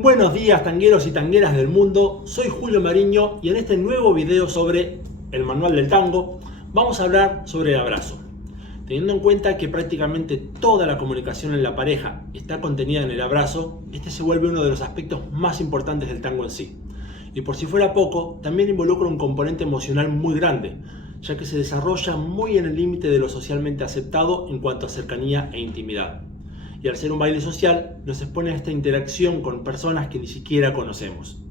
Buenos días tangueros y tangueras del mundo, soy Julio Mariño y en este nuevo video sobre el manual del tango vamos a hablar sobre el abrazo. Teniendo en cuenta que prácticamente toda la comunicación en la pareja está contenida en el abrazo, este se vuelve uno de los aspectos más importantes del tango en sí. Y por si fuera poco, también involucra un componente emocional muy grande, ya que se desarrolla muy en el límite de lo socialmente aceptado en cuanto a cercanía e intimidad. Y al ser un baile social, nos expone a esta interacción con personas que ni siquiera conocemos.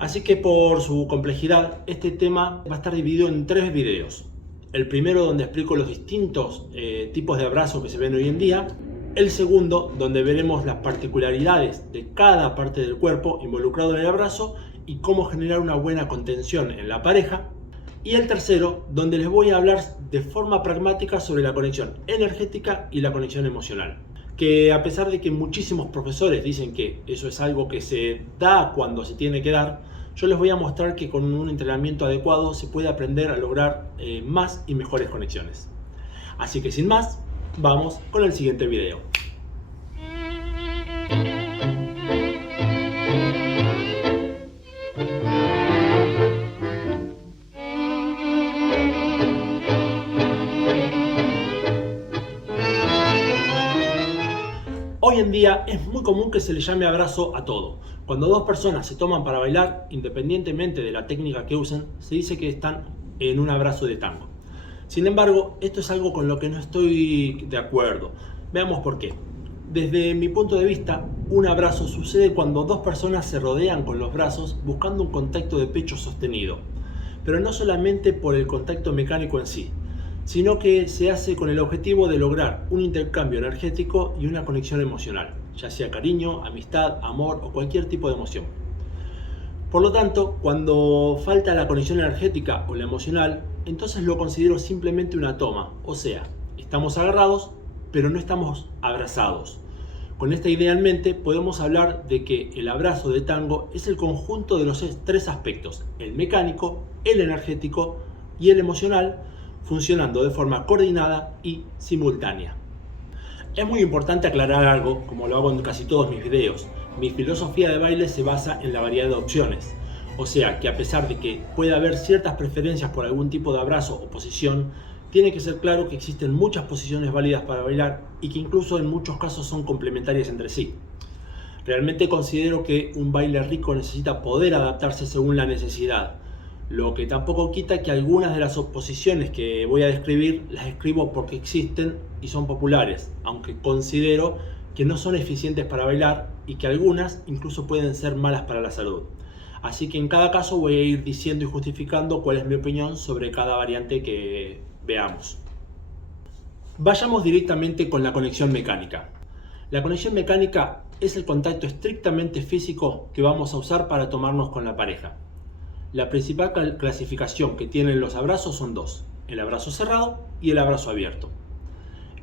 Así que por su complejidad, este tema va a estar dividido en 3 videos. El primero donde explico los distintos tipos de abrazo que se ven hoy en día. El segundo donde veremos las particularidades de cada parte del cuerpo involucrado en el abrazo y cómo generar una buena contención en la pareja. Y el tercero donde les voy a hablar de forma pragmática sobre la conexión energética y la conexión emocional. Que a pesar de que muchísimos profesores dicen que eso es algo que se da cuando se tiene que dar, yo les voy a mostrar que con un entrenamiento adecuado se puede aprender a lograr más y mejores conexiones. Así que sin más, vamos con el siguiente video. Hoy en día es muy común que se le llame abrazo a todo. Cuando dos personas se toman para bailar, independientemente de la técnica que usen, se dice que están en un abrazo de tango. Sin embargo, esto es algo con lo que no estoy de acuerdo. Veamos por qué. Desde mi punto de vista, un abrazo sucede cuando dos personas se rodean con los brazos buscando un contacto de pecho sostenido. Pero no solamente por el contacto mecánico en sí, sino que se hace con el objetivo de lograr un intercambio energético y una conexión emocional, ya sea cariño, amistad, amor o cualquier tipo de emoción. Por lo tanto, cuando falta la conexión energética o la emocional, entonces lo considero simplemente una toma, o sea, estamos agarrados, pero no estamos abrazados. Con esta idea en mente, podemos hablar de que el abrazo de tango es el conjunto de los 3 aspectos, el mecánico, el energético y el emocional, funcionando de forma coordinada y simultánea. Es muy importante aclarar algo, como lo hago en casi todos mis videos. Mi filosofía de baile se basa en la variedad de opciones. O sea que a pesar de que pueda haber ciertas preferencias por algún tipo de abrazo o posición, tiene que ser claro que existen muchas posiciones válidas para bailar y que incluso en muchos casos son complementarias entre sí. Realmente considero que un baile rico necesita poder adaptarse según la necesidad. Lo que tampoco quita que algunas de las posiciones que voy a describir las escribo porque existen y son populares, aunque considero que no son eficientes para bailar y que algunas incluso pueden ser malas para la salud. Así que en cada caso voy a ir diciendo y justificando cuál es mi opinión sobre cada variante que veamos. Vayamos directamente con la conexión mecánica. La conexión mecánica es el contacto estrictamente físico que vamos a usar para tomarnos con la pareja. La principal clasificación que tienen los abrazos son 2, el abrazo cerrado y el abrazo abierto.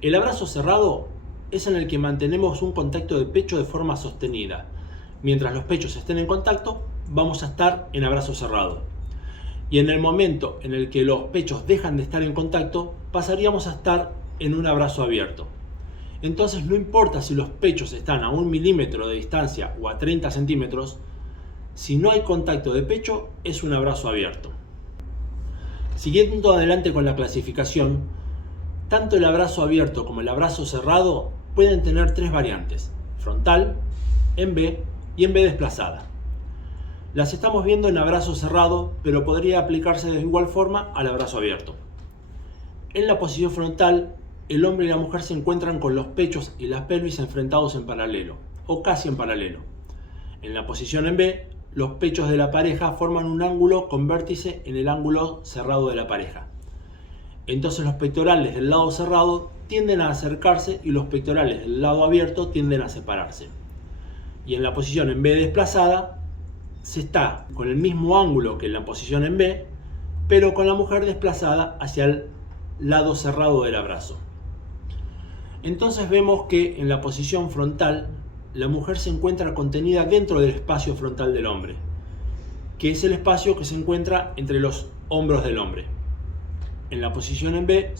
El abrazo cerrado es en el que mantenemos un contacto de pecho de forma sostenida. Mientras los pechos estén en contacto, vamos a estar en abrazo cerrado. Y en el momento en el que los pechos dejan de estar en contacto, pasaríamos a estar en un abrazo abierto. Entonces no importa si los pechos están a 1 milímetro de distancia o a 30 centímetros, si no hay contacto de pecho, es un abrazo abierto. Siguiendo adelante con la clasificación, tanto el abrazo abierto como el abrazo cerrado pueden tener 3 variantes: frontal, en B y en B desplazada. Las estamos viendo en abrazo cerrado, pero podría aplicarse de igual forma al abrazo abierto. En la posición frontal, el hombre y la mujer se encuentran con los pechos y la pelvis enfrentados en paralelo, o casi en paralelo. En la posición en B, los pechos de la pareja forman un ángulo con vértice en el ángulo cerrado de la pareja. Entonces los pectorales del lado cerrado tienden a acercarse y los pectorales del lado abierto tienden a separarse. Y en la posición en B desplazada, se está con el mismo ángulo que en la posición en B, pero con la mujer desplazada hacia el lado cerrado del abrazo. Entonces vemos que en la posición frontal, la mujer se encuentra contenida dentro del espacio frontal del hombre, que es el espacio que se encuentra entre los hombros del hombre. En la posición en B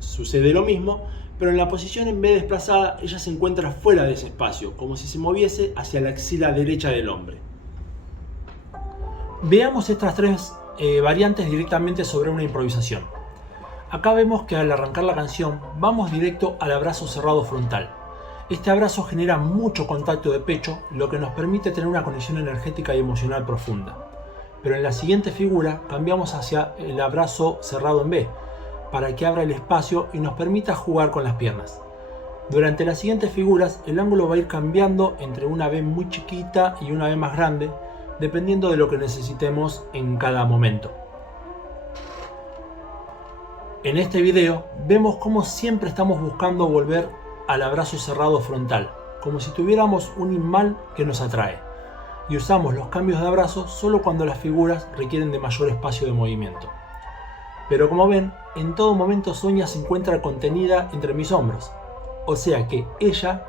sucede lo mismo, pero en la posición en B desplazada ella se encuentra fuera de ese espacio, como si se moviese hacia la axila derecha del hombre. Veamos estas tres variantes directamente sobre una improvisación. Acá vemos que al arrancar la canción vamos directo al abrazo cerrado frontal. Este abrazo genera mucho contacto de pecho, lo que nos permite tener una conexión energética y emocional profunda. Pero en la siguiente figura cambiamos hacia el abrazo cerrado en B, para que abra el espacio y nos permita jugar con las piernas. Durante las siguientes figuras el ángulo va a ir cambiando entre una B muy chiquita y una B más grande, dependiendo de lo que necesitemos en cada momento. En este video vemos cómo siempre estamos buscando volver al abrazo cerrado frontal, como si tuviéramos un imán que nos atrae, y usamos los cambios de abrazo solo cuando las figuras requieren de mayor espacio de movimiento. Pero como ven, en todo momento Sonia se encuentra contenida entre mis hombros, o sea que ella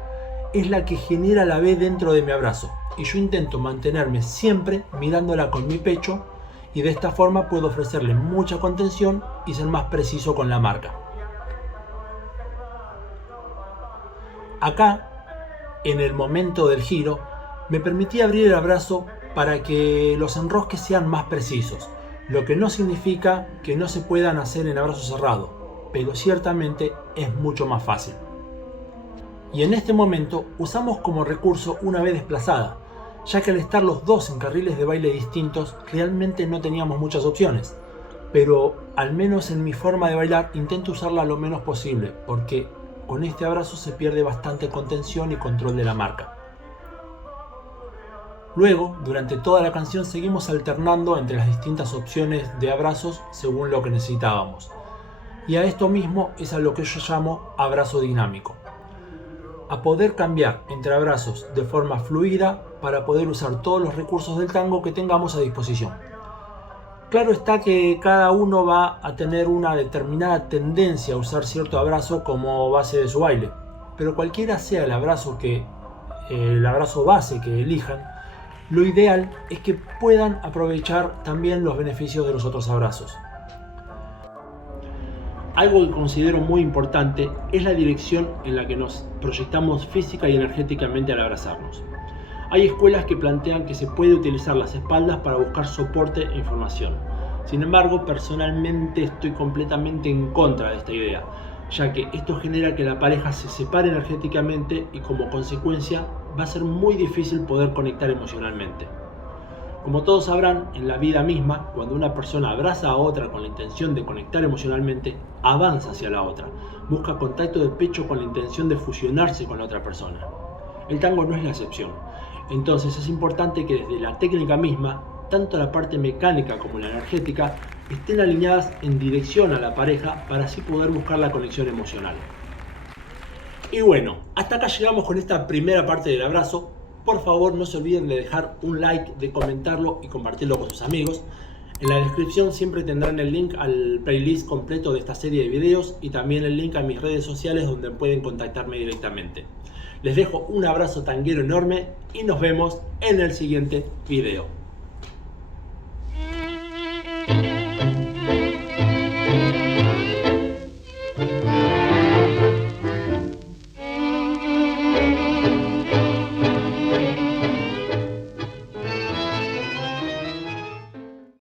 es la que genera la B dentro de mi abrazo, y yo intento mantenerme siempre mirándola con mi pecho, y de esta forma puedo ofrecerle mucha contención y ser más preciso con la marca. Acá, en el momento del giro, me permití abrir el abrazo para que los enrosques sean más precisos, lo que no significa que no se puedan hacer en abrazo cerrado, pero ciertamente es mucho más fácil. Y en este momento usamos como recurso una B desplazada, ya que al estar los dos en carriles de baile distintos realmente no teníamos muchas opciones, pero al menos en mi forma de bailar intento usarla lo menos posible, porque con este abrazo se pierde bastante contención y control de la marca. Luego, durante toda la canción seguimos alternando entre las distintas opciones de abrazos según lo que necesitábamos, y a esto mismo es a lo que yo llamo abrazo dinámico. A poder cambiar entre abrazos de forma fluida para poder usar todos los recursos del tango que tengamos a disposición. Claro está que cada uno va a tener una determinada tendencia a usar cierto abrazo como base de su baile, pero cualquiera sea el abrazo base que elijan, lo ideal es que puedan aprovechar también los beneficios de los otros abrazos. Algo que considero muy importante es la dirección en la que nos proyectamos física y energéticamente al abrazarnos. Hay escuelas que plantean que se puede utilizar las espaldas para buscar soporte e información. Sin embargo, personalmente estoy completamente en contra de esta idea, ya que esto genera que la pareja se separe energéticamente y como consecuencia va a ser muy difícil poder conectar emocionalmente. Como todos sabrán, en la vida misma, cuando una persona abraza a otra con la intención de conectar emocionalmente, avanza hacia la otra, busca contacto de pecho con la intención de fusionarse con la otra persona. El tango no es la excepción, entonces es importante que desde la técnica misma, tanto la parte mecánica como la energética, estén alineadas en dirección a la pareja para así poder buscar la conexión emocional. Y bueno, hasta acá llegamos con esta primera parte del abrazo. Por favor, no se olviden de dejar un like, de comentarlo y compartirlo con sus amigos. En la descripción siempre tendrán el link al playlist completo de esta serie de videos y también el link a mis redes sociales donde pueden contactarme directamente. Les dejo un abrazo tanguero enorme y nos vemos en el siguiente video.